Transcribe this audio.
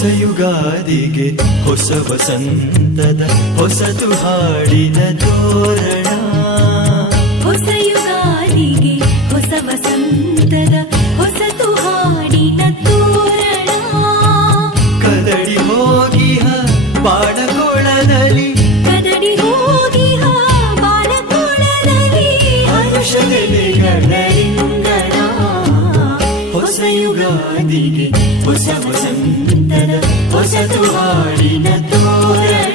ಹೊಸ ಯುಗಾದಿಗೆ ಹೊಸ ವಸಂತದ ಹೊಸತು ಹಾಡಿನ ತೋರಣ. ಹೊಸ ಯುಗಾದಿಗೆ ಹೊಸ ವಸಂತದ ಹೊಸತು ಹಾಡಿನ ತೋರಣ. ಕದಡಿ ಹೋಗಿಹ ಬಾಣಕೋಳದಲ್ಲಿ, ಕದಡಿ ಹೋಗಿಹ ಬಾಣಕೋಳದಲ್ಲಿ ಹರುಷನೆಲೆಗಳ ರಿಂಗಣ. ಹೊಸ ಯುಗಾದಿಗೆ ಹೊಸ ವಸಂತದ ಹೊಸತು ಹಾಡಿನ ತೋರಣ.